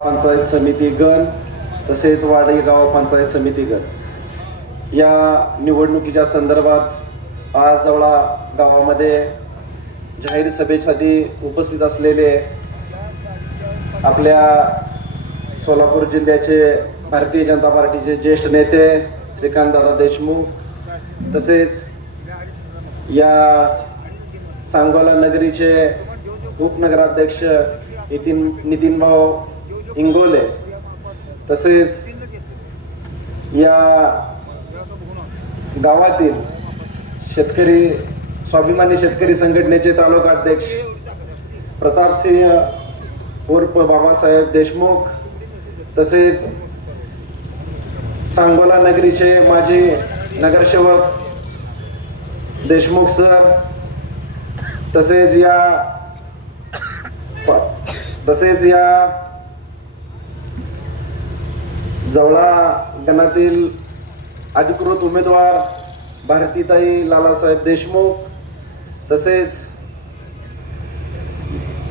पंचायत समिती गण तसेच वाडई गाव पंचायत समिती गण. या निवडणुकीच्या संदर्भात आज जवळा गावामध्ये जाहीर सभेसाठी उपस्थित असलेले आपल्या सोलापूर जिल्ह्याचे भारतीय जनता पार्टीचे ज्येष्ठ नेते श्रीकांतदादा देशमुख तसेच या सांगोला नगरीचे उपनगराध्यक्ष नितीन नितीनभाऊ हिंगोले तसेच या गावातील शेतकरी स्वाभिमानी शेतकरी संघटनेचे तालुका अध्यक्ष प्रतापसिंह उर्फ बाबासाहेब देशमुख तसेच सांगोला नगरीचे माजी नगरसेवक देशमुख सर तसेच या तसेच या जवळा गणातील अधिकृत उमेदवार भारतीताई लालासाहेब देशमुख तसेच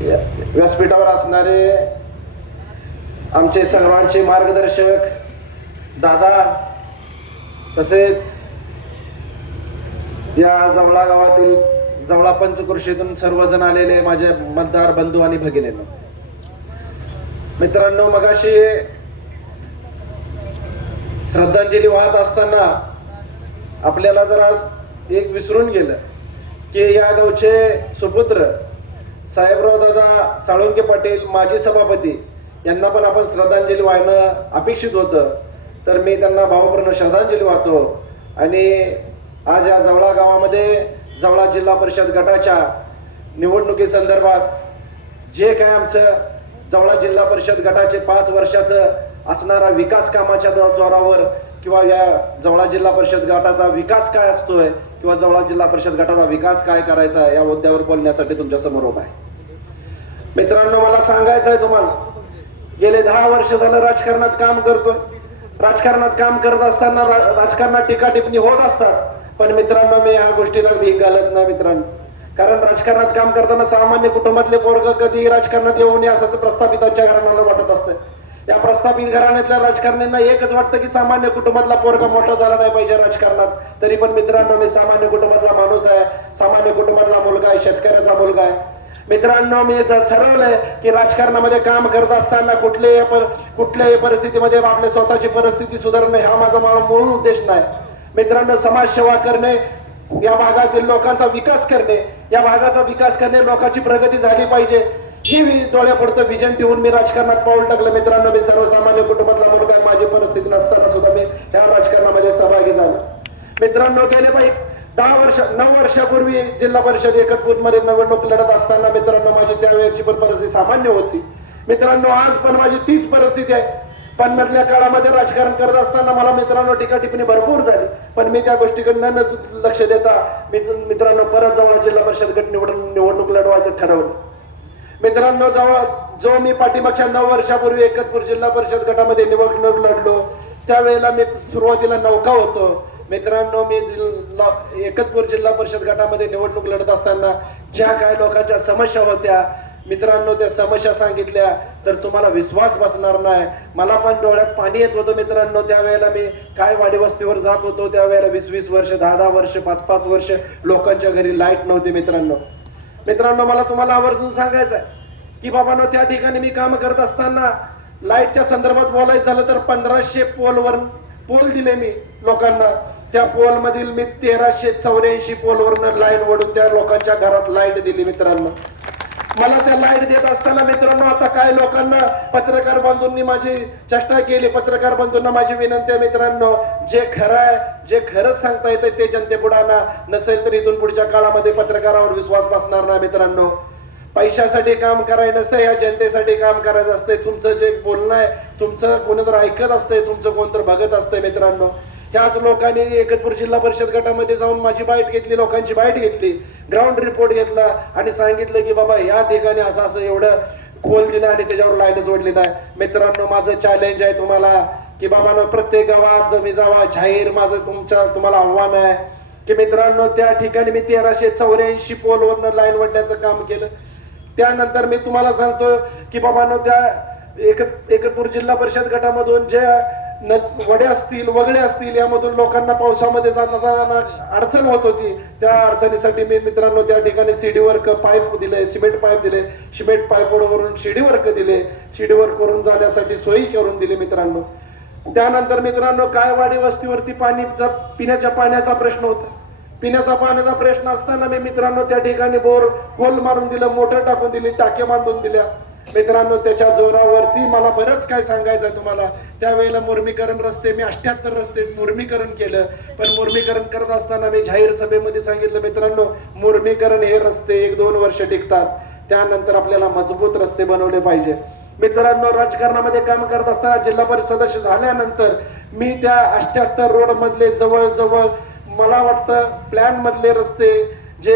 व्यासपीठावर असणारे आमचे सर्वांचे मार्गदर्शक दादा तसेच या जवळा गावातील जवळा पंचकृषीतून सर्वजण आलेले माझे मतदार बंधू आणि भगिनींनो. मित्रांनो मगाशी श्रद्धांजली वाहत असताना आपल्याला जरा एक विसरून गेलं की या गावचे सुपुत्र साहेबराव दादा साळुंके पाटील माजी सभापती यांना पण आपण श्रद्धांजली वाहणं अपेक्षित होतं. तर मी त्यांना भावपूर्ण श्रद्धांजली वाहतो. आणि आज या जवळा गावामध्ये जवळा जिल्हा परिषद गटाच्या निवडणुकीसंदर्भात जे काय आमचं जवळा जिल्हा परिषद गटाचे पाच वर्षाचं असणारा विकास कामाच्या जोरावर किंवा या जवळा जिल्हा परिषद गटाचा विकास काय असतोय किंवा जवळा जिल्हा परिषद गटाचा विकास काय करायचा या मुद्द्यावर बोलण्यासाठी तुमच्यासमोर उभा आहे. मित्रांनो मला सांगायचं आहे तुम्हाला गेले दहा वर्ष झालं राजकारणात काम करतोय. राजकारणात काम करत असताना राजकारणात टीका टिप्पणी होत असतात. पण मित्रांनो मी या गोष्टीला भीक घालत नाही मित्रांनो. कारण राजकारणात काम करताना सामान्य कुटुंबातले पोरग कधी राजकारणात येऊ नये असं असं प्रस्थापितांच्या घराण्याला वाटत असतं या प्रस्थापित घराण्यातल्या राजकारण्यांना एकच वाटतं की सामान्य कुटुंबातला पोरगा मोठा झाला नाही पाहिजे राजकारणात. तरी पण मित्रांनो मी सामान्य कुटुंबातला माणूस आहे. सामान्य कुटुंबातला मुलगा आहे शेतकऱ्याचा मुलगा आहे. मित्रांनो मी ठरवलंय की राजकारणामध्ये काम करत असताना कुठल्याही पर- कुठल्याही परिस्थितीमध्ये आपल्या स्वतःची परिस्थिती सुधारणे हा माझा मला मूळ उद्देश नाही. मित्रांनो समाजसेवा करणे या भागातील लोकांचा विकास करणे या भागाचा विकास करणे लोकांची प्रगती झाली पाहिजे. हे डोळ्यापुढचं विजन ठेवून मी राजकारणात पाऊल टाकलं. मित्रांनो मी सर्वसामान्य कुटुंबातला मुलगा माझी परिस्थिती नसताना सुद्धा मी ह्या राजकारणामध्ये सहभागी झालो. मित्रांनो गेले बाई दहा वर्ष नऊ वर्षापूर्वी जिल्हा परिषद एकटपूरमध्ये निवडणूक लढत असताना मित्रांनो माझी त्यावेळेची पण परिस्थिती सामान्य होती. मित्रांनो आज पण माझी तीच परिस्थिती आहे. पण मधल्या काळामध्ये राजकारण करत असताना मला मित्रांनो टीका टिप्पणी भरपूर झाली. पण मी त्या गोष्टीकडे न लक्ष देता मित्रांनो परत जवळ जिल्हा परिषद गट निवडून निवडणूक लढवायचं ठरवलं. मित्रांनो जवळ जो मी पाठीमागच्या नऊ वर्षापूर्वी एकतपूर जिल्हा परिषद गटामध्ये निवडणूक लढलो त्यावेळेला मी सुरुवातीला नौका होतो. मित्रांनो मी जिल्हा- एकतपूर जिल्हा परिषद गटामध्ये निवडणूक लढत असताना ज्या काय लोकांच्या समस्या होत्या मित्रांनो त्या समस्या सांगितल्या तर तुम्हाला विश्वास बसणार नाही. मला पण डोळ्यात पाणी येत होतं मित्रांनो. त्यावेळेला मी काय वाडी वस्तीवर जात होतो त्यावेळेला वीस वीस वर्ष दहा दहा वर्ष पाच पाच वर्ष लोकांच्या घरी लाइट नव्हती मित्रांनो. मित्रांनो मला तुम्हाला आवर्जून सांगायचं आहे की बाबांनो त्या ठिकाणी मी काम करत असताना लाईटच्या संदर्भात बोलायचं झालं तर पंधराशे पोलवर पोल दिले मी लोकांना. त्या पोलमधील मी तेराशे चौऱ्याऐंशी पोलवरनं लाईन ओढून त्या लोकांच्या घरात लाइट दिली मित्रांनो. मला त्या लाइट देत असताना मित्रांनो आता काय लोकांना पत्रकार बांधूंनी माझी चेष्टा केली. पत्रकार बंधूंना माझी विनंती आहे मित्रांनो जे खरं आहे जे खरंच सांगता येतं ते जनतेपुढे आणा नसेल तर इथून पुढच्या काळामध्ये पत्रकारावर विश्वास बसणार नाही मित्रांनो. पैशासाठी काम करायचं नसतं या जनतेसाठी काम करायचं असतंय. तुमचं जे बोलणं आहे तुमचं कोणीतर ऐकत असतंय तुमचं कोणतर बघत असतंय मित्रांनो. त्याच लोकांनी एकतपूर जिल्हा परिषद गटामध्ये जाऊन माझी बाईट घेतली लोकांची बाईट घेतली. ग्राउंड रिपोर्ट घेतला आणि सांगितलं की बाबा या ठिकाणी असं असं एवढं खोल दिलं आणि त्याच्यावर लाईन जोडली नाही मित्रांनो माझं चॅलेंज आहे तुम्हाला की बाबा प्रत्येक गावात जमी जावा. जाहीर माझं तुमच्या तुम्हाला आव्हान आहे की मित्रांनो त्या ठिकाणी मी तेराशे चौऱ्याऐंशी पोलवरनं लाईन वडण्याचं काम केलं. त्यानंतर मी तुम्हाला सांगतो की बाबांनो त्या एक एकतपूर जिल्हा परिषद गटामधून ज्या वडे असतील वगळे असतील यामधून लोकांना पावसामध्ये जाताना अडचण होत होती. त्या अडचणीसाठी मी मित्रांनो त्या ठिकाणी सीडी वर्क पाईप दिले सिमेंट पाईप दिले. सिमेंट पाईपवरून शिडी वर्क दिले. शिडी वर्क करून जाण्यासाठी सोयी करून दिली मित्रांनो. त्यानंतर मित्रांनो कायवाडी वस्तीवरती पाणी पिण्याच्या पाण्याचा प्रश्न होता. पिण्याचा पाण्याचा प्रश्न असताना मी मित्रांनो त्या ठिकाणी बोर होल मारून दिलं मोटर टाकून दिली टाके बांधून दिल्या. मित्रांनो त्याच्या जोरावरती मला बरंच काय सांगायचं तुम्हाला. त्यावेळेला मुर्मीकरण रस्ते मी अष्ट्याहत्तर रस्ते मुर्मीकरण केलं. पण मुर्मीकरण करत असताना मी जाहीर सभेमध्ये सांगितलं मित्रांनो मुर्मीकरण हे रस्ते एक दोन वर्ष टिकतात. त्यानंतर आपल्याला मजबूत रस्ते बनवले पाहिजे. मित्रांनो राजकारणामध्ये काम करत असताना जिल्हा परिषद सदस्य झाल्यानंतर मी त्या अष्ट्याहत्तर रोड मधले जवळजवळ मला वाटतं प्लॅन मधले रस्ते जे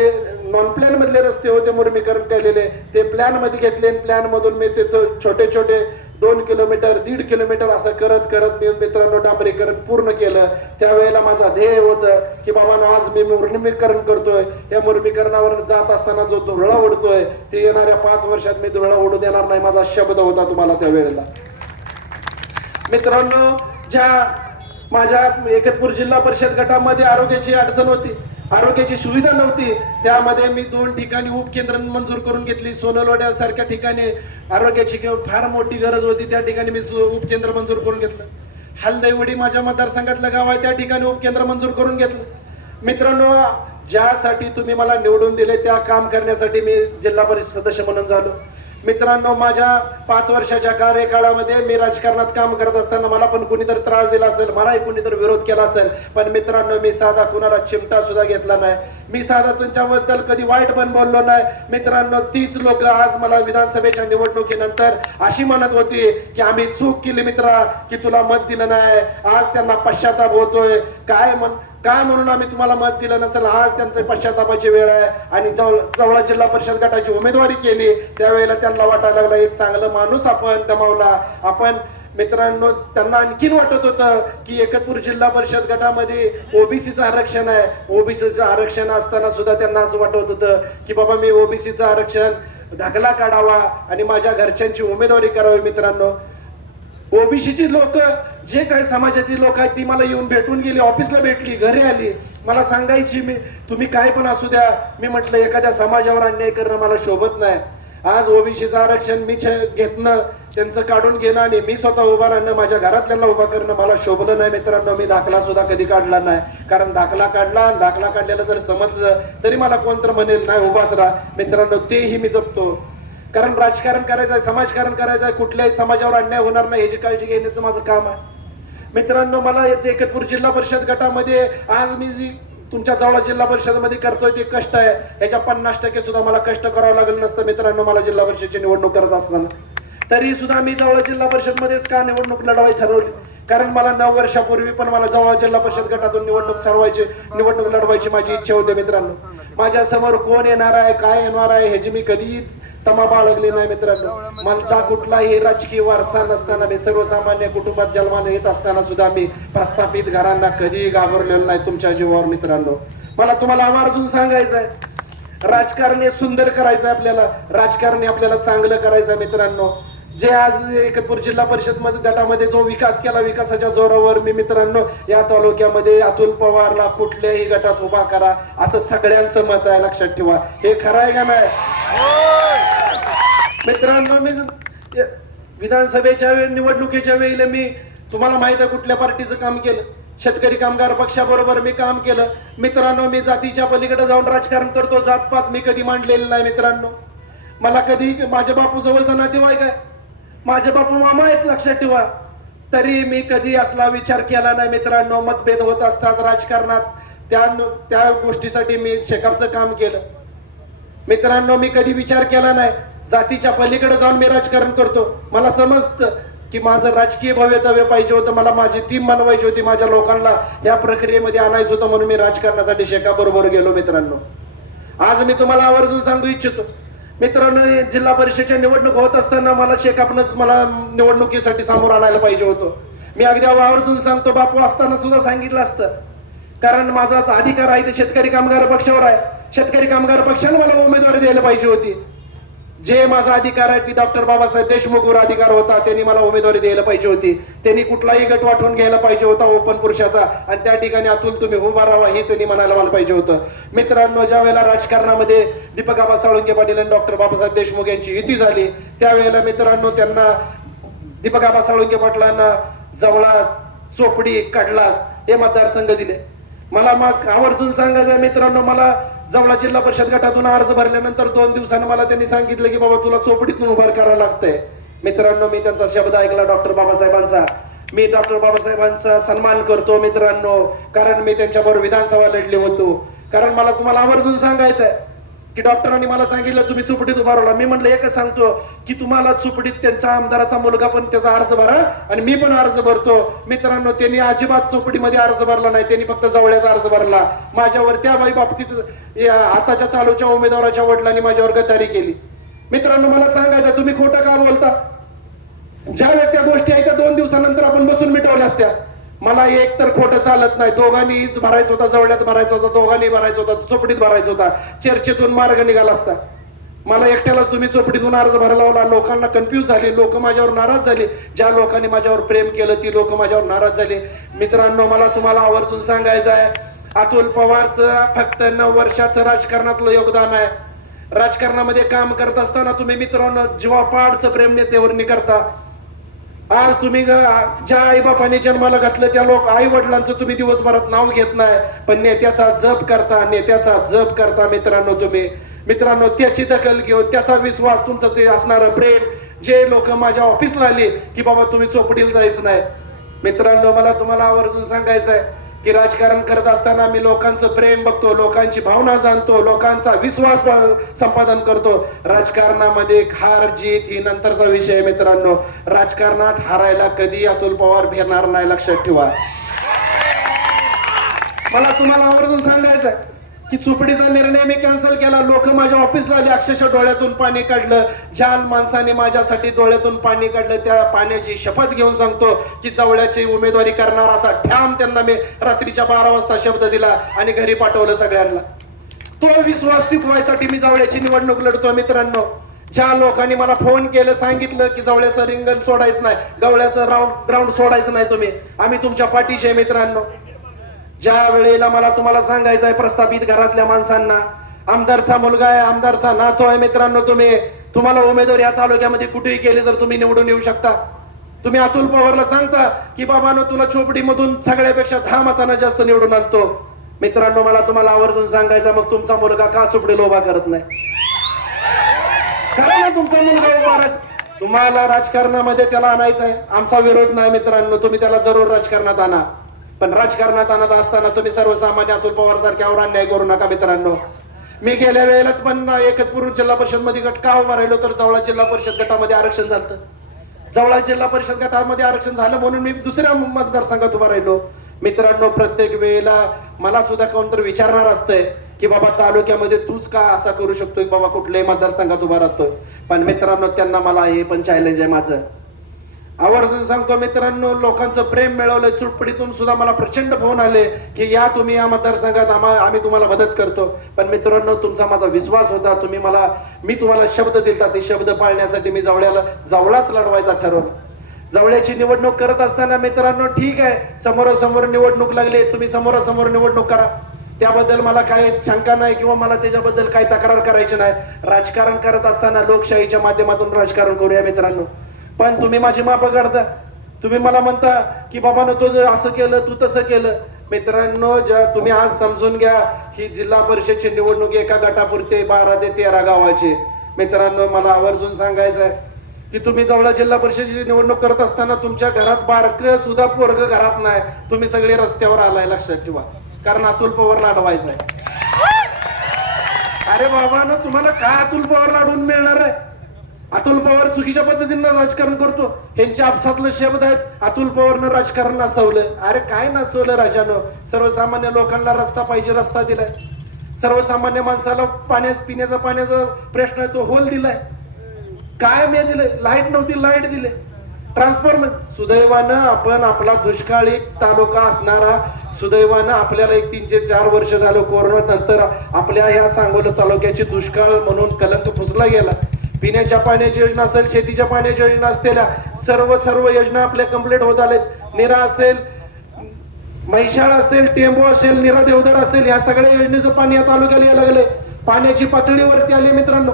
नॉन प्लॅन मधले रस्ते होते मुर्मीकरण केलेले. ते प्लॅनमध्ये घेतले प्लॅन मधून मी ते छोटे छोटे दोन किलोमीटर दीड किलोमीटर असं करत करत मी मित्रांनो डांबरीकरण पूर्ण केलं. त्यावेळेला माझा ध्येय होतं की बाबा आज मी मुर्मीकरण करतोय. या मुर्मीकरणावर जात असताना जो धुरळा उडतोय ते येणाऱ्या पाच वर्षात मी धुरळा उडू देणार नाही माझा शब्द होता तुम्हाला त्यावेळेला. मित्रांनो ज्या माझ्या एकतपूर जिल्हा परिषद गटामध्ये आरोग्याची अडचण होती आरोग्याची सुविधा नव्हती. त्यामध्ये मी दोन ठिकाणी उपकेंद्र मंजूर करून घेतली. सोनलवाड्यासारख्या ठिकाणी आरोग्याची फार मोठी गरज होती त्या ठिकाणी मी सु- उपकेंद्र मंजूर करून घेतलं. हलदैवडी माझ्या मतदारसंघातलं गाव आहे त्या ठिकाणी उपकेंद्र मंजूर करून घेतलं. मित्रांनो ज्यासाठी तुम्ही मला निवडून दिले त्या काम करण्यासाठी मी जिल्हा परिषद सदस्य म्हणून झालो. मित्रांनो माझ्या पाच वर्षाच्या कार्यकाळामध्ये मी राजकारणात काम करत असताना मला पण कुणीतरी त्रास दिला असेल मलाही कुणीतरी विरोध केला असेल. पण मित्रांनो मी साधा कुणाला चिमटा सुद्धा घेतला नाही. मी साधा तुमच्याबद्दल कधी वाईट पण बोललो नाही. मित्रांनो तीच लोक आज मला विधानसभेच्या निवडणुकीनंतर अशी म्हणत होती की आम्ही चूक केली मित्रा की तुला मत दिलं नाही. आज त्यांना पश्चाताप होतोय. काय म्हण काय म्हणून आम्ही तुम्हाला मत दिलं नसेल? आज त्यांच्या पश्चातापाची वेळ आहे आणि जवळ जिल्हा परिषद गटाची उमेदवारी केली. त्यावेळेला त्यांना वाटायला लागलं एक चांगलं माणूस आपण गमावला. आपण मित्रांनो त्यांना आणखीन वाटत होतं की एकतपूर जिल्हा परिषद गटामध्ये ओबीसीचं आरक्षण आहे. ओबीसीचं आरक्षण असताना सुद्धा त्यांना असं वाटत होतं की बाबा मी ओबीसीचं आरक्षण दाखला काढावा आणि माझ्या घरच्यांची उमेदवारी करावी मित्रांनो. ओबीसीची लोक जे काही समाजातील लोक आहेत ती मला येऊन भेटून गेली ऑफिसला भेटली घरी आली. मला सांगायची मी तुम्ही काय पण असू द्या. मी म्हटलं एखाद्या समाजावर अन्याय करणं मला शोभत नाही. आज ओबीसीचं आरक्षण मी घेतणं घेतलं त्यांचं काढून घेणं आणि मी स्वतः उभा राहणं माझ्या घरातल्यांना उभा करणं मला शोभलं नाही मित्रांनो. मी दाखला सुद्धा कधी काढला नाही. कारण दाखला काढला आणि दाखला काढलेला जर समजलं तरी मला कोणतं म्हणेल नाही उभाच राहा. मित्रांनो तेही मी जपतो. कारण राजकारण करायचं आहे समाजकारण करायचं आहे कुठल्याही समाजावर अन्याय होणार नाही याची काळजी घेण्याचं माझं काम आहे. मित्रांनो मला एकतपूर जिल्हा परिषद गटामध्ये आज मी जी तुमच्या जवळ जिल्हा परिषदमध्ये करतोय ते कष्ट आहे. याच्या पन्नास टक्के सुद्धा मला कष्ट करावं लागलं नसतं मित्रांनो मला जिल्हा परिषदची निवडणूक करत असताना. तरी सुद्धा मी जवळ जिल्हा परिषद मध्येच का निवडणूक लढवायची ठरवली? कारण मला नऊ वर्षापूर्वी पण मला जवळ जिल्हा परिषद गटातून निवडणूक चालवायची निवडणूक लढवायची माझी इच्छा होती मित्रांनो. माझ्यासमोर कोण येणार आहे काय येणार आहे ह्याची मी कधी तमा बाळगली नाही मित्रांनो. मला कुठलाही राजकीय वारसा नसताना मी सर्वसामान्य कुटुंबात जन्माने येत असताना सुद्धा मी प्रस्थापित घरांना कधीही घाबरलेलो नाही तुमच्या जीवावर मित्रांनो. मला तुम्हाला आवर्जून सांगायचं आहे. राजकारण हे सुंदर करायचं आहे आपल्याला. राजकारण आपल्याला चांगलं करायचं आहे मित्रांनो. जे आज एकतपूर जिल्हा परिषदमध्ये गटामध्ये जो विकास केला विकासाच्या जोरावर मी मित्रांनो या तालुक्यामध्ये अतुल पवारला कुठल्याही गटात उभा करा असं सगळ्यांचं मत आहे लक्षात ठेवा. हे खरं आहे का नाही? मित्रांनो मी विधानसभेच्या वेळी निवडणुकीच्या वेळेला मी तुम्हाला माहीत आहे कुठल्या पार्टीचं काम केलं. शेतकरी कामगार पक्षाबरोबर मी काम केलं. मित्रांनो मी जातीच्या पलीकडे जाऊन राजकारण करतो. जातपात मी कधी मांडलेलं नाही मित्रांनो. मला कधी माझ्या बापू जवळचा नातेवाईक आहे. माझे बापू मामा आहेत लक्षात ठेवा. तरी मी कधी असला विचार केला नाही मित्रांनो मतभेद होत असतात राजकारणात. त्या त्या गोष्टीसाठी मी शेकापचं काम केलं. मित्रांनो मी कधी विचार केला नाही. जातीच्या पलीकडे जाऊन मी राजकारण करतो. मला समजतं की माझं राजकीय भव्यतव्य पाहिजे होतं. मला माझी टीम बनवायची होती. माझ्या लोकांना या प्रक्रियेमध्ये आणायचं होतं म्हणून मी राजकारणासाठी शेका बरोबर गेलो मित्रांनो. आज मी तुम्हाला आवर्जून सांगू इच्छितो. मित्रांनो जिल्हा परिषदेच्या निवडणूक होत असताना मला शेकापनच मला निवडणुकीसाठी समोर आणायला पाहिजे होतं. मी अगदी आवर्जून सांगतो बापू असताना सुद्धा सांगितलं असतं. कारण माझा आता अधिकार आहे ते शेतकरी कामगार पक्षावर आहे. शेतकरी कामगार पक्षाने मला उमेदवारी द्यायला पाहिजे होती. जे माझा अधिकार आहे ती डॉक्टर बाबासाहेब देशमुखवर अधिकार होता त्यांनी मला उमेदवारी द्यायला पाहिजे होती. त्यांनी कुठलाही गट वाटून घ्यायला पाहिजे होता ओपन पुरुषाचा. आणि त्या ठिकाणी अतुल तुम्ही उभा राहा हे त्यांनी म्हणायला मला पाहिजे होतं. मित्रांनो ज्या वेळेला राजकारणामध्ये दीपकाबा साळुंके पाटील आणि डॉक्टर बाबासाहेब देशमुख यांची युती झाली त्यावेळेला मित्रांनो त्यांना दीपकाबा साळुंके पाटलांना जवळा चोपडी कडलास हे मतदारसंघ दिले. मला मग आवर्जून सांगायचं मित्रांनो मला जवळा जिल्हा परिषद गटातून अर्ज भरल्यानंतर दोन दिवसांनी मला त्यांनी सांगितलं की बाबा तुला चोपडीतून उभार करावं लागतंय. मित्रांनो मी त्यांचा शब्द ऐकला डॉक्टर बाबासाहेबांचा. मी डॉक्टर बाबासाहेबांचा सन्मान करतो मित्रांनो कारण मी त्यांच्याबरोबर विधानसभा लढले होतो. कारण मला तुम्हाला आवर्जून सांगायचं आहे की डॉक्टरांनी मला सांगितलं तुम्ही चुपडीत उभा राहिला मी म्हटलं एकच सांगतो की तुम्हाला चुपडीत त्यांच्या आमदाराचा मुलगा पण त्याचा अर्ज भरा आणि मी पण अर्ज भरतो. मित्रांनो त्यांनी अजिबात चोपडीमध्ये अर्ज भरला नाही. त्यांनी फक्त जवळ्याचा अर्ज भरला. माझ्यावर त्या बाई बाबतीत आताच्या चालूच्या उमेदवाराच्या वडिलांनी माझ्यावर गद्दारी केली. मित्रांनो मला सांगायचं तुम्ही खोटं का बोलता? ज्या वेळेस त्या गोष्टी आहेत त्या दोन दिवसानंतर आपण बसून मिटवल्या असत्या. मला एक तर खोटं चालत नाही. दोघांनी भरायचं होता जवळ्यात भरायचा होता दोघांनी भरायचा होता चोपडीत भरायचा होता. चर्चेतून मार्ग निघाला असता. मला एकट्यालाच तुम्ही चोपडीतून अर्ज भरायला लावला. लोकांना कन्फ्यूज झाली. लोक माझ्यावर नाराज झाली. ज्या लोकांनी माझ्यावर प्रेम केलं ती लोक माझ्यावर नाराज झाले. मित्रांनो मला तुम्हाला आवर्जून सांगायचं आहे अतुल पवारचं फक्त नऊ वर्षाचं राजकारणातलं योगदान आहे. राजकारणामध्ये काम करत असताना तुम्ही मित्रांनो जीवापाडचं प्रेम नेतेवर करता आज तुम्ही ग- ज्या आई बापाने जन्माला घातलं त्या लोक आई वडिलांचं तुम्ही दिवसभरात नाव घेत नाही. पण नेत्याचा जप करता नेत्याचा जप करता मित्रांनो तुम्ही. मित्रांनो त्याची दखल घेऊन त्याचा विश्वास तुमचं ते असणारं प्रेम जे लोक माझ्या ऑफिसला आले की बाबा तुम्ही चोपडीला जायचं नाही. मित्रांनो मला तुम्हाला आवर्जून सांगायचं आहे की राजकारण करत असताना मी लोकांचं प्रेम बघतो लोकांची भावना जाणतो लोकांचा विश्वास संपादन करतो. राजकारणामध्ये हार जीत ही नंतरचा विषय मित्रांनो. राजकारणात हारायला कधी अतुल पवार भेरणार नाही लक्षात ठेवा. मला तुम्हाला आवर्जून सांगायचं आहे की चुपडीचा निर्णय मी कॅन्सल केला. लोक माझ्या ऑफिसला आले अक्षरशः डोळ्यातून पाणी काढलं. ज्या माणसाने माझ्यासाठी डोळ्यातून पाणी काढलं. त्या पाण्याची शपथ घेऊन सांगतो की जवळ्याची उमेदवारी करणार असा ठाम त्यांना मी रात्रीच्या बारा वाजता शब्द दिला आणि घरी पाठवलं सगळ्यांना. तो विश्वास टिकवायसाठी मी जवळ्याची निवडणूक लढतो मित्रांनो. ज्या लोकांनी मला फोन केलं सांगितलं की जवळ्याचं रिंगण सोडायचं नाही गवळ्याचं राऊंड ग्राउंड सोडायचं नाही तुम्ही. आम्ही तुमच्या पाठीशी आहे मित्रांनो. ज्या वेळेला मला तुम्हाला सांगायचं आहे प्रस्थापित घरातल्या माणसांना आमदारचा मुलगा आहे आमदारचा नातो आहे मित्रांनो तुम्ही तुम्हाला उमेदवारी या तालुक्यामध्ये कुठेही केले तर तुम्ही निवडून येऊ शकता. तुम्ही अतुल पवारला सांगता की बाबानो तुला चोपडीमधून सगळ्यापेक्षा दहा मतांना जास्त निवडून आणतो. मित्रांनो मला तुम्हाला आवर्जून सांगायचं मग तुमचा मुलगा का चोपडी उभा करत नाही? करा तुमचा मुलगा उभा तुम्हाला राजकारणामध्ये त्याला आणायचं आहे. आमचा विरोध नाही मित्रांनो तुम्ही त्याला जरूर राजकारणात आणा. पण राजकारणात आणत असताना तुम्ही सर्वसामान्य अतुल पवार सारख्यावर अन्याय करू नका मित्रांनो. मी गेल्या वेळेला पण एकतपूर जिल्हा परिषदमध्ये गट का उभा राहिलो तर जवळा जिल्हा परिषद गटामध्ये आरक्षण झालं जवळा जिल्हा परिषद गटामध्ये आरक्षण झालं म्हणून मी दुसऱ्या मतदारसंघात उभा राहिलो. मित्रांनो प्रत्येक वेळेला मला सुद्धा कोणतर विचारणार असतंय की बाबा तालुक्यामध्ये तूच का असा करू शकतोय बाबा कुठल्याही मतदारसंघात उभा राहतोय? पण मित्रांनो त्यांना मला हे पण चॅलेंज आहे माझं. आवर्जून सांगतो मित्रांनो लोकांचं प्रेम मिळवलं चुटपडीतून सुद्धा मला प्रचंड फोन आले की या तुम्ही या मतदारसंघात आम्हाला आम्ही तुम्हाला मदत करतो. पण मित्रांनो तुमचा माझा विश्वास होता तुम्ही मला मी तुम्हाला शब्द दिलता ते शब्द पाळण्यासाठी मी जवळ्याला जवळाच लढवायचा ठरवलं. जवळ्याची निवडणूक करत असताना मित्रांनो ठीक आहे समोरासमोर निवडणूक लागली तुम्ही समोरासमोर निवडणूक करा. त्याबद्दल मला काही शंका नाही किंवा मला त्याच्याबद्दल काही तक्रार करायची नाही. राजकारण करत असताना लोकशाहीच्या माध्यमातून राजकारण करूया मित्रांनो. पण तुम्ही माझी माप काढता तुम्ही मला म्हणता की बाबानं तू जर असं केलं तू तसं केलं. मित्रांनो ज्या तुम्ही आज समजून घ्या ही जिल्हा परिषदची निवडणूक एका गटापुरते बारा ते तेरा गावाचे. मित्रांनो मला आवर्जून सांगायचं आहे की तुम्ही जवळ जिल्हा परिषदेची निवडणूक करत असताना तुमच्या घरात बारक सुद्धा पोरग घरात नाही तुम्ही सगळे रस्त्यावर आलाय लक्षात ठेवा. कारण अतुल पवार अडवायचं आहे अरे बाबा ना तुम्हाला काय अतुल पवार लाडून मिळणार आहे? अतुल पवार चुकीच्या पद्धतीनं राजकारण करतो. ह्यांच्या आपसातलं शब्द आहेत. अतुल पवारनं राजकारण नसवलं. अरे काय नसवलं राजानं? सर्वसामान्य लोकांना रस्ता पाहिजे रस्ता दिलाय. सर्वसामान्य माणसाला पाण्यात पिण्याचा पाण्याचा प्रश्न आहे तो होल दिलाय. काय मी दिलंय. लाइट नव्हती लाइट दिले ट्रान्सफॉर्मर. सुदैवानं आपण आपला दुष्काळी तालुका असणारा सुदैवानं आपल्याला एक तीनशे चार वर्ष झालं कोरोना नंतर आपल्या ह्या सांगोला तालुक्याची दुष्काळ म्हणून कलंक पुसला गेला. पिण्याच्या पाण्याची योजना असेल शेतीच्या पाण्याची योजना असलेल्या सर्व सर्व योजना आपल्या कंप्लीट होत आलेत. निरा असेल महिषाळ असेल टेंबू असेल निरा देवधर असेल या सगळ्या योजनेचं पाणी या तालुक्याला यायला लागले पाण्याची पातळी वरती आली मित्रांनो.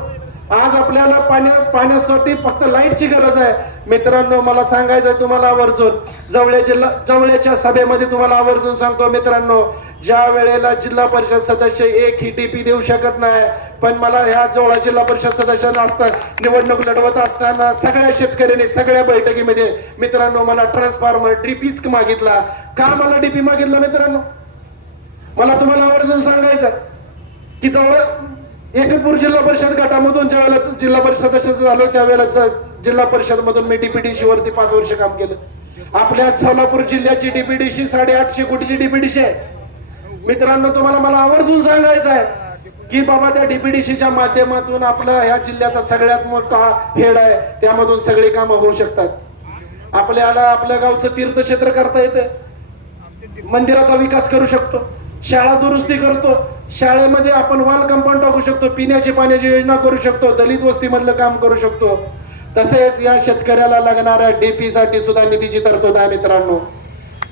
आज आपल्याला पाण्या पाण्यासाठी फक्त लाईटची गरज आहे. मित्रांनो मला सांगायचं तुम्हाला आवर्जून. जवळ जिल्हा जवळच्या सभेमध्ये तुम्हाला आवर्जून सांगतो मित्रांनो ज्या वेळेला जिल्हा परिषद सदस्य एक ही डीपी देऊ शकत नाही पण मला ह्या जवळ जिल्हा परिषद सदस्यांना असतात निवडणूक लढवत असताना सगळ्या शेतकऱ्यांनी सगळ्या बैठकीमध्ये मित्रांनो मला ट्रान्सफॉर्मर डीपीच मागितला. का मला डीपी मागितला मित्रांनो? मला तुम्हाला आवर्जून सांगायचं की जवळ एकलपूर जिल्हा परिषद गटामधून ज्या वेळेला जिल्हा परिषद सदस्य झालो त्यावेळेला जिल्हा परिषद मधून मी डीपीडीसी वरती पाच वर्ष काम केलं. आपल्या सोलापूर जिल्ह्याची डीपीडीसी साडेआठशे कोटीची डीपीडीसी आहे. मित्रांनो तुम्हाला मला आवर्जून सांगायचं आहे की बाबा त्या डीपीडीसीच्या माध्यमातून आपला ह्या जिल्ह्याचा सगळ्यात मोठा हेड आहे. त्यामधून सगळी कामं होऊ शकतात. आपल्याला आपल्या गावचं तीर्थक्षेत्र करता येते. मंदिराचा विकास करू शकतो. शाळा दुरुस्ती करतो. शाळेमध्ये आपण वॉल कंपाऊंड टाकू शकतो पिण्याची पाण्याची योजना करू शकतो दलित वस्तीमधलं काम करू शकतो. तसेच या शेतकऱ्याला लागणाऱ्या डीपी साठी सुद्धा निधीची तरतूद आहे मित्रांनो.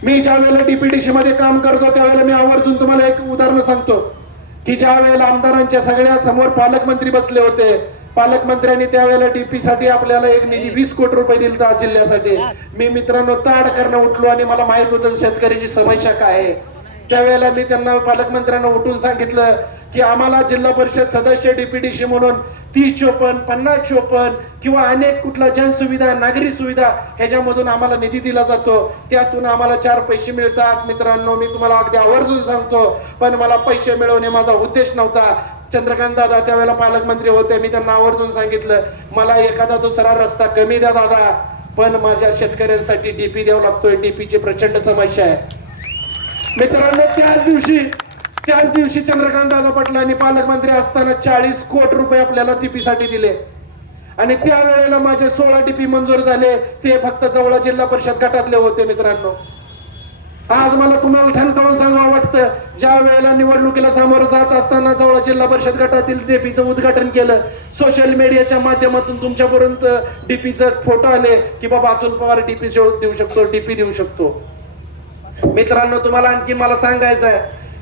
मी ज्या वेळेला डीपीडीसी मध्ये काम करतो त्यावेळेला मी आवर्जून तुम्हाला एक उदाहरण सांगतो की ज्या वेळेला आमदारांच्या सगळ्या समोर पालकमंत्री बसले होते पालकमंत्र्यांनी त्यावेळेला डीपी साठी आपल्याला एक निधी वीस कोटी रुपये दिलता जिल्ह्यासाठी. मी मित्रांनो ताड करणं उठलो आणि मला माहीत होतं शेतकऱ्याची समस्या काय आहे. त्यावेळेला मी त्यांना पालकमंत्र्यांना उठून सांगितलं की आम्हाला जिल्हा परिषद सदस्य डीपीडीसी म्हणून तीस चोपन्न पन्नास चोपन्न किंवा अनेक कुठला जनसुविधा नागरी सुविधा ह्याच्यामधून आम्हाला निधी दिला जातो. त्यातून आम्हाला चार पैसे मिळतात. मित्रांनो मी तुम्हाला अगदी आवर्जून सांगतो पण मला पैसे मिळवणे माझा उद्देश नव्हता. चंद्रकांत दादा त्यावेळेला पालकमंत्री होते. मी त्यांना आवर्जून सांगितलं मला एखादा दुसरा रस्ता कमी द्या दादा पण माझ्या शेतकऱ्यांसाठी डीपी द्यावा लागतोय. डीपीची प्रचंड समस्या आहे. मित्रांनो त्याच दिवशी त्याच दिवशी चंद्रकांत दादा पाटलांनी पालकमंत्री असताना चाळीस कोटी रुपये आपल्याला टीपीसाठी दिले. आणि त्यावेळेला माझे सोळा टीपी मंजूर झाले ते फक्त जवळ जिल्हा परिषद गटातले होते मित्रांनो. आज मला तुम्हाला ठणकावून सांगावं वाटतं ज्या वेळेला निवडणुकीला सामोरं जात असताना जवळ जिल्हा परिषद गटातील डीपीचं उद्घाटन केलं सोशल मीडियाच्या माध्यमातून तुमच्यापर्यंत डीपीचं फोटो आले की बाबा अतुल पवार डीपी देऊ शकतो डीपी देऊ शकतो. मित्रांनो तुम्हाला आणखी मला सांगायचं आहे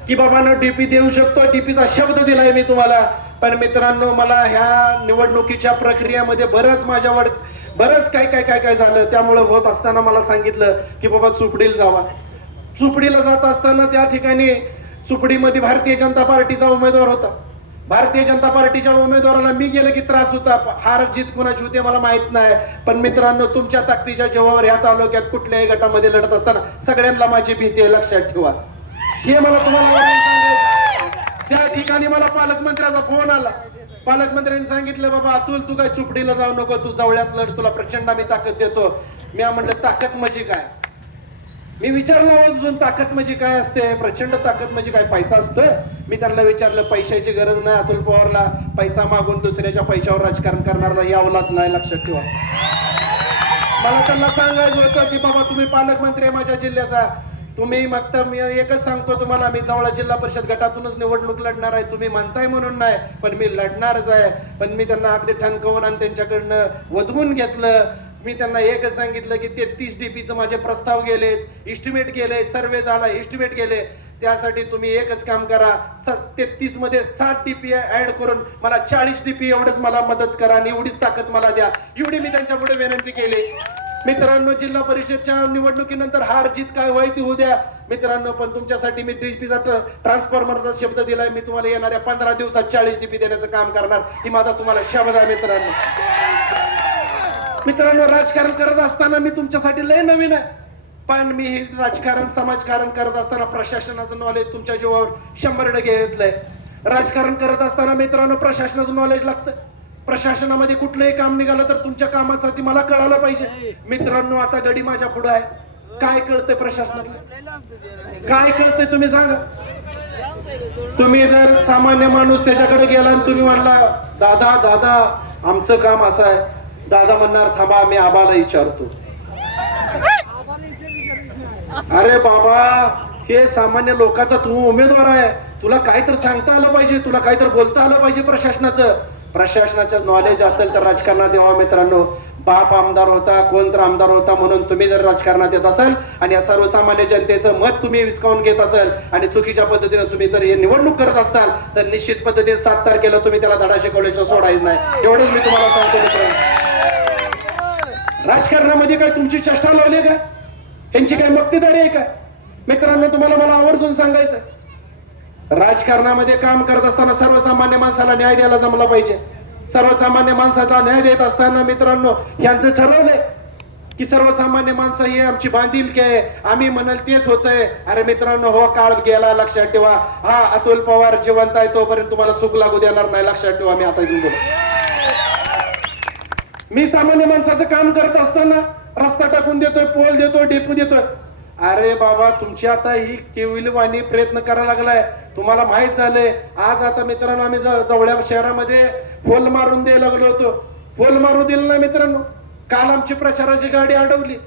की बाबांनो डीपी देऊ शकतो. डीपीचा शब्द दिलाय मी तुम्हाला. पण मित्रांनो मला ह्या निवडणुकीच्या प्रक्रियेमध्ये बरंच माझ्यावर बरंच काय काय काय काय झालं त्यामुळं होत असताना मला सांगितलं की बाबा चुपडीला जावा. चुपडीला जात असताना त्या ठिकाणी चुपडीमध्ये भारतीय जनता पार्टीचा उमेदवार होता. भारतीय जनता पार्टीच्या उमेदवाराला मी गेलं की त्रास होता. हार जीत कुणाची होते मला माहीत नाही. पण मित्रांनो तुमच्या ताकदीच्या जेव्हावर ह्या तालुक्यात कुठल्याही गटामध्ये लढत असताना सगळ्यांना माझी भीती आहे. लक्षात ठेवा. हे मला तुम्हाला त्या ठिकाणी मला पालकमंत्र्याचा फोन आला. पालकमंत्र्यांनी सांगितलं बाबा अतुल तू काय चुपडीला जाऊ नको. तू जवळ्यात लढ. तुला प्रचंड आम्ही ताकद देतो. मी म्हणलं ताकद म्हणजे काय? मी विचारलं अजून ताकद म्हणजे काय असते? प्रचंड ताकद म्हणजे काय? पैसा असतोय? मी त्यांना विचारलं पैशाची गरज नाही अतुल पवारला. पैसा मागून दुसऱ्याच्या पैशावर राजकारण करणारा यावलाच नाही लक्षात ठेवा. मला त्यांना सांगायचं होतं की बाबा तुम्ही पालकमंत्री आहे माझ्या जिल्ह्याचा. तुम्ही मग मी एकच सांगतो तुम्हाला मी जवळ जिल्हा परिषद गटातूनच निवडणूक लढणार आहे. तुम्ही म्हणताय म्हणून नाही पण मी लढणारच आहे. पण मी त्यांना अगदी ठणकवून आणि त्यांच्याकडनं वधवून घेतलं. मी त्यांना एकच सांगितलं की तेहतीस डीपीचं माझे प्रस्ताव गेलेत इस्टिमेट गेले सर्वे झाला इस्टिमेट गेले त्यासाठी तुम्ही एकच काम करा. तेहतीसमध्ये सात डीपी ऍड करून मला चाळीस डीपी एवढंच मला मदत करा आणि एवढीच ताकद मला द्या. एवढी मी त्यांच्या पुढे विनंती केली. मित्रांनो जिल्हा परिषदच्या निवडणुकीनंतर हार जीत काय व्हायची होऊ द्या. मित्रांनो पण तुमच्यासाठी मी डीपीचा ट्रान्सफॉर्मरचा शब्द दिलाय. मी तुम्हाला येणाऱ्या पंधरा दिवसात चाळीस डीपी देण्याचं काम करणार. ही माझा तुम्हाला शब्द आहे मित्रांनो. मित्रांनो राजकारण करत असताना मी तुमच्यासाठी लय नवीन आहे. पण मी हे राजकारण समाजकारण करत असताना प्रशासनाचं नॉलेज तुमच्या जीवावर शंभर टक्के घेतलंय. राजकारण करत असताना मित्रांनो प्रशासनाचं नॉलेज लागतं. प्रशासनामध्ये कुठलंही काम निघालं तर तुमच्या कामासाठी मला कळालं पाहिजे. मित्रांनो आता गडी माझ्या पुढे आहे. काय कळतंय प्रशासनातलं? काय कळतंय तुम्ही सांगा. तुम्ही जर सामान्य माणूस त्याच्याकडे गेला आणि तुम्ही म्हणला दादा दादा आमचं काम असं आहे. दादा म्हणणार थांबा आम्ही आबाला विचारतो. अरे बाबा हे सामान्य लोकांचा तू उमेदवार आहे. तुला काय तर सांगता आलं पाहिजे तुला काय तर बोलता आलं पाहिजे प्रशासनाचं. प्रशासनाचं नॉलेज असेल तर राजकारणात यावं मित्रांनो. बाप आमदार होता कोण तर आमदार होता म्हणून तुम्ही जर राजकारणात येत असाल आणि या सर्वसामान्य जनतेचं मत तुम्ही विस्कावून घेत असाल आणि चुकीच्या पद्धतीने तुम्ही जर हे निवडणूक करत असाल तर निश्चित पद्धतीने सात तारखेला तुम्ही त्याला धडा शिकवल्याचं सोडायचं नाही. एवढंच मी तुम्हाला सांगतो मित्रांनो. राजकारणामध्ये काय तुमची चष्टा लावली का? यांची काय मक्तेदारी आहे का? मित्रांनो तुम्हाला मला आवर्जून सांगायचं राजकारणामध्ये काम करत असताना सर्वसामान्य माणसाला न्याय द्यायला जमला पाहिजे. सर्वसामान्य माणसाचा न्याय देत असताना मित्रांनो यांचं ठरवलंय की सर्वसामान्य माणसं ही आमची बांधील आहे. आम्ही म्हणाल तेच होतंय. अरे मित्रांनो हो काळ गेला लक्षात ठेवा. हा अतुल पवार जिवंत आहे तोपर्यंत तुम्हाला सुख लागू देणार नाही. लक्षात ठेवा मी आता घेऊन मी सामान्य माणसाचं काम करत असताना रस्ता टाकून देतोय पोल देतोय डेपू देतोय. अरे बाबा तुमची आता ही केविलवाणी प्रयत्न करायला लागलाय. तुम्हाला माहीत झालंय आज आता मित्रांनो आम्ही जवळ्या शहरामध्ये फोल मारून द्यायला लागलो होतो. फोल मारू दिलं ना मित्रांनो? काल आमची प्रचाराची गाडी अडवली.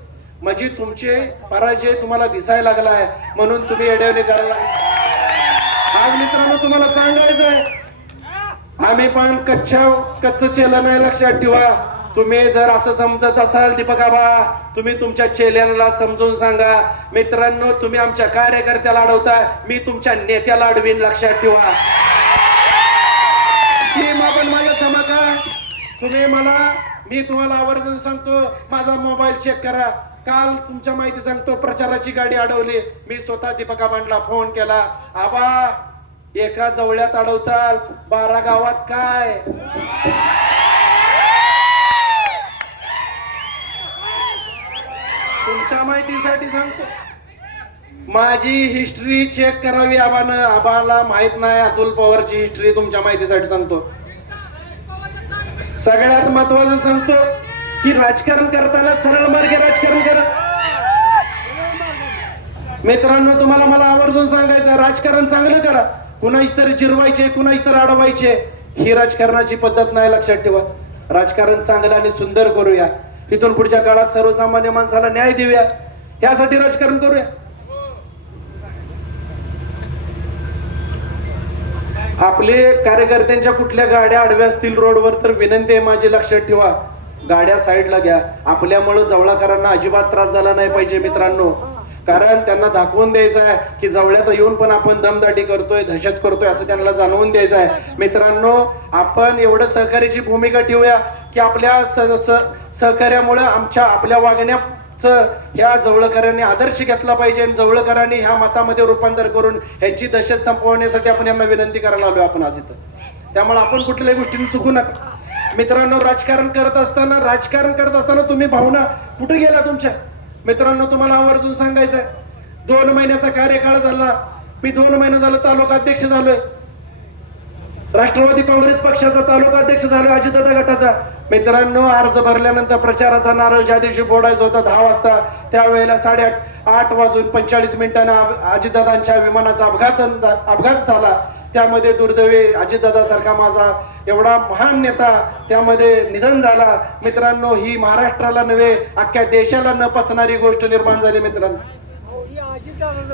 म्हणजे तुमचे पराजय तुम्हाला दिसायला लागलाय म्हणून तुम्ही अडवणे करायला आज मित्रांनो तुम्हाला सांगायचं आहे आम्ही पण कच्च्या कच्च चेला नाही लक्षात ठेवा. तुम्ही जर असं समजत असाल दीपक आबा तुम्ही तुमच्या चेल्यांना समजून सांगा. मित्रांनो तुम्ही आमच्या कार्यकर्त्याला अडवता मी तुमच्या नेत्याला अडवीन लक्षात ठेवा. आपण माझ्या धमाका तुम्ही मला मी तुम्हाला आवर्जून सांगतो माझा मोबाईल चेक करा. काल तुमच्या माहिती सांगतो प्रचाराची गाडी अडवली. मी स्वतः दीपक आबांना फोन केला. आबा एका जवळ्यात अडवचाल. बारा गावात काय? तुमच्या माहितीसाठी सांगतो. माझी हिस्ट्री चेक करावी आबानं आबाला माहीत नाही अतुल पवारची हिस्ट्री तुमच्या माहितीसाठी सांगतो. सगळ्यात महत्वाचं सांगतो की राजकारण करताना सरळ मार्गे राजकारण करा. मित्रांनो तुम्हाला मला आवर्जून सांगायचं राजकारण चांगलं करा. कुणाची तरी जिरवायचे कुणाची तर अडवायचे ही राजकारणाची पद्धत नाही लक्षात ठेवा. राजकारण चांगलं आणि सुंदर करूया. तिथून पुढच्या काळात सर्वसामान्य माणसाला न्याय देऊया. यासाठी राजकारण करूया. आपले कार्यकर्त्यांच्या कुठल्या गाड्या आडव्या असतील रोडवर तर विनंती आहे माझी लक्षात ठेवा. गाड्या साईडला घ्या. आपल्यामुळं जवळाकरांना अजिबात त्रास झाला नाही पाहिजे मित्रांनो. कारण त्यांना दाखवून द्यायचं आहे की जवळ्यात येऊन पण आपण दमदाटी करतोय दहशत करतोय असं त्यांना जाणवून द्यायचं आहे. मित्रांनो आपण एवढं सहकार्याची भूमिका ठेवूया की आपल्या सहकार्यामुळे आमच्या आपल्या वागण्याचं ह्या जवळकरांनी आदर्श घेतला पाहिजे आणि जवळकरांनी ह्या मतामध्ये रूपांतर करून ह्यांची दहशत संपवण्यासाठी आपण यांना विनंती करायला आलो आपण आज इथं. त्यामुळे आपण कुठल्याही गोष्टीने चुकू नका. मित्रांनो राजकारण करत असताना राजकारण करत असताना तुम्ही भावना कुठे गेला तुमच्या? मित्रांनो तुम्हाला आवर्जून सांगायचंय दोन महिन्याचा कार्यकाळ झाला. मी दोन महिने झालं तालुका अध्यक्ष झालोय. राष्ट्रवादी काँग्रेस पक्षाचा तालुका अध्यक्ष झालो अजितदादा गटाचा. मित्रांनो अर्ज भरल्यानंतर प्रचाराचा नारळ ज्या दिवशी फोडायचा होता दहा वाजता त्यावेळेला साडेआठ आठ वाजून पंचेचाळीस मिनिटांना अजितदादांच्या विमानाचा अपघात अपघात झाला. त्यामध्ये दुर्दैवी अजितदादासारखा माझा एवढा महान नेता त्यामध्ये निधन झाला. मित्रांनो ही महाराष्ट्राला नव्हे अख्ख्या देशाला न पचणारी गोष्ट निर्माण झाली मित्रांनो.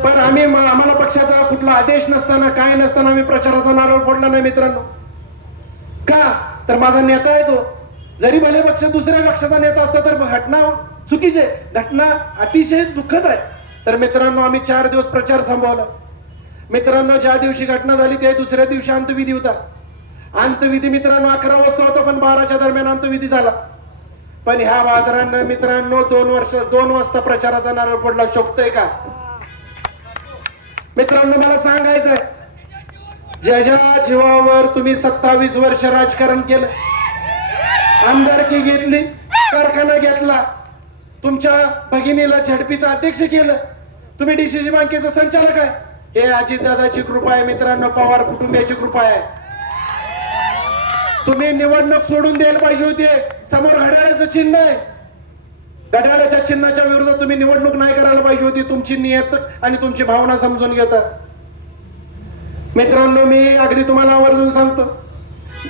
पण आम्ही आम्हाला पक्षाचा कुठला आदेश नसताना काय नसताना आम्ही प्रचाराचा नारळ फोडला नाही मित्रांनो. का? तर माझा नेता आहे तो. जरी भले पक्ष दुसऱ्या पक्षाचा नेता असता तर घटना चुकीची घटना अतिशय दुःखद आहे. तर मित्रांनो आम्ही चार दिवस प्रचार थांबवला. मित्रांनो ज्या दिवशी घटना झाली त्या दुसऱ्या दिवशी अंतविधी होता. अंतविधी मित्रांनो अकरा वाजता होता पण बाराच्या दरम्यान अंतविधी झाला. पण ह्या बाजारांना मित्रांनो दोन वर्ष दोन वाजता प्रचाराचा नारळ पडला शोभतोय का? मित्रांनो मला सांगायचंय. ज्या ज्या जीवावर तुम्ही सत्तावीस वर्ष राजकारण केलं आमदारकी घेतली कारखाना घेतला तुमच्या भगिनीला झडपीचं अध्यक्ष केलं तुम्ही डीसीसी बँकेचं संचालक आहे. हे अजितदादाची कृपा आहे मित्रांनो पवार कुटुंबियाची कृपा आहे. तुम्ही निवडणूक सोडून द्यायला पाहिजे होती. समोर घड्याळाचं चिन्ह आहे. घड्याळाच्या चिन्हाच्या विरोधात तुम्ही निवडणूक नाही करायला पाहिजे होती. तुमची नियत आणि तुमची भावना समजून घेता. मित्रांनो मी अगदी तुम्हाला आवर्जून सांगतो.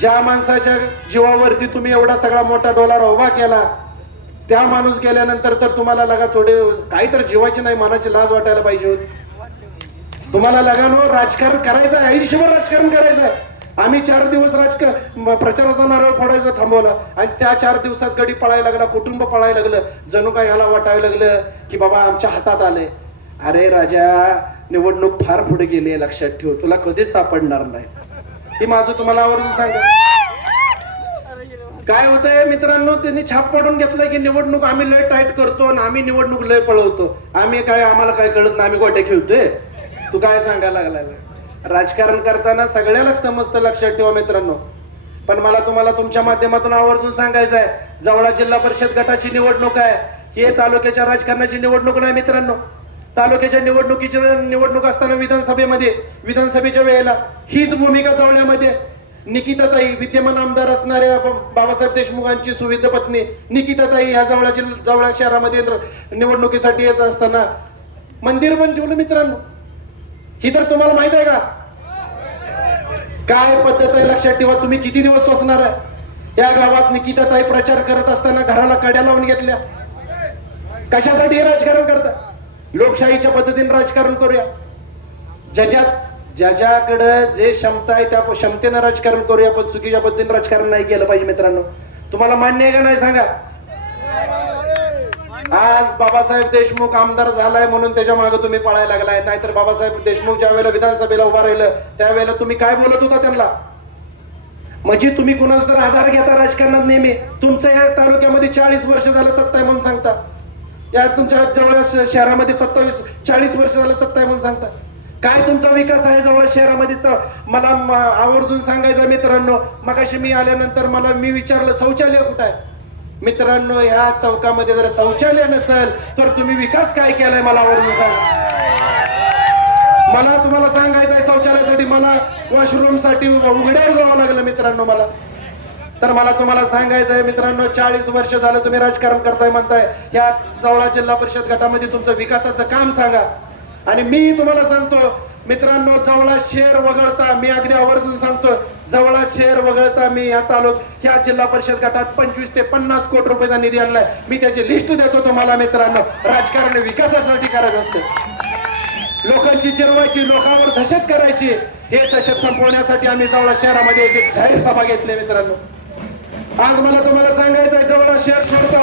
ज्या माणसाच्या जीवावरती तुम्ही एवढा सगळा मोठा डोलारा उभा केला त्या माणूस गेल्यानंतर तर तुम्हाला लगा थोडे काहीतरी जीवाची नाही मनाची लाज वाटायला पाहिजे होती. तुम्हाला लगानो राजकारण करायचं आहे. आयुष्यभर राजकारण करायचं आहे. आम्ही चार दिवस राजकारण प्रचाराचा नारळ फोडायचं थांबवला. आणि त्या चार दिवसात गडी पळायला लागला कुटुंब पळायला लागलं. जणू काय ह्याला वाटायला लागलं की बाबा आमच्या हातात आले. अरे राजा निवडणूक फार पुढे गेली आहे लक्षात ठेव. तुला कधीच सापडणार नाही. हे माझं तुम्हाला आवर्जून सांगा. काय होतंय मित्रांनो त्यांनी छाप पाडून घेतलंय की निवडणूक आम्ही लय टाईट करतो आणि आम्ही निवडणूक लय पळवतो. आम्ही काय आम्हाला काय कळत नाही आम्ही गोट्या खेळतोय? तू काय सांगायला लागला राजकारण करताना सगळ्याला समजतं लक्षात ठेवा मित्रांनो. पण मला तुम्हाला तुमच्या माध्यमातून आवर्जून सांगायचं आहे जवळा जिल्हा परिषद गटाची निवडणूक आहे. हे तालुक्याच्या राजकारणाची निवडणूक नाही मित्रांनो. तालुक्याच्या निवडणुकीची निवडणूक असताना विधानसभेमध्ये विधानसभेच्या वेळेला हीच भूमिका जवळ्यामध्ये. निकिताताई विद्यमान आमदार असणाऱ्या बाबासाहेब देशमुखांची सुविध पत्नी निकिताताई ह्या जवळा जिल्हा जवळा शहरामध्ये निवडणुकीसाठी येत असताना मंदिर पण ठेवलं मित्रांनो. ही तर तुम्हाला माहीत आहे का? काय पद्धत आहे लक्षात ठेवा तुम्ही किती दिवस सोसणार आहे? या गावात निकिताताई प्रचार करत असताना घराला कड्या लावून घेतल्या. कशासाठी हे राजकारण करता? लोकशाहीच्या पद्धतीने राजकारण करूया. ज्याच्यात ज्याच्याकडं जे क्षमता आहे त्या क्षमतेनं राजकारण करूया पण चुकीच्या पद्धतीने राजकारण नाही केलं पाहिजे मित्रांनो. तुम्हाला मान्य आहे का नाही सांगा? आज बाबासाहेब देशमुख आमदार झालाय म्हणून त्याच्यामागे तुम्ही पळायला लागलाय. नाहीतर बाबासाहेब देशमुख ज्या वेळेला विधानसभेला उभा राहिलं त्यावेळेला तुम्ही काय बोलत होता त्यांना? म्हणजे तुम्ही कुणाचा तर आधार घेता राजकारणात नेहमी? तुमचं या तालुक्यामध्ये चाळीस वर्ष झालं सत्ता आहे म्हणून सांगता. या तुमच्या जवळ शहरामध्ये सत्तावीस चाळीस वर्ष झालं सत्ता आहे म्हणून सांगता. काय तुमचा विकास आहे जवळ शहरामध्ये? मला आवर्जून सांगायचं मित्रांनो. मगाशी मी आल्यानंतर मला मी विचारलं शौचालय कुठं आहे? मित्रांनो ह्या चौकामध्ये जर शौचालय नसेल तर तुम्ही विकास काय केलाय मला आवर्जून सांगा. मला तुम्हाला सांगायचं आहे शौचालयासाठी मला वॉशरूमसाठी उघड्यावर जावं लागलं मित्रांनो मला. तर मला तुम्हाला सांगायचं आहे मित्रांनो चाळीस वर्ष झालं तुम्ही राजकारण करताय म्हणताय. या जवळा जिल्हा परिषद गटामध्ये तुमचं विकासाचं काम सांगा. आणि मी तुम्हाला सांगतो मित्रांनो जवळा शहर वगळता मी अगदी आवर्जून सांगतो जवळा शहर वगळता मी या तालुक ह्या जिल्हा परिषद गटात पंचवीस ते पन्नास कोटी रुपयाचा निधी आणलाय. मी त्याची लिस्ट देतो तुम्हाला मित्रांनो. राजकारण विकासासाठी करत असते. लोकांची जिरवायची लोकांवर दहशत करायची हे दहशत संपवण्यासाठी आम्ही जवळा शहरामध्ये एक जाहीर सभा घेतली मित्रांनो. आज मला तुम्हाला सांगायचं आहे जवळ शहर सोडता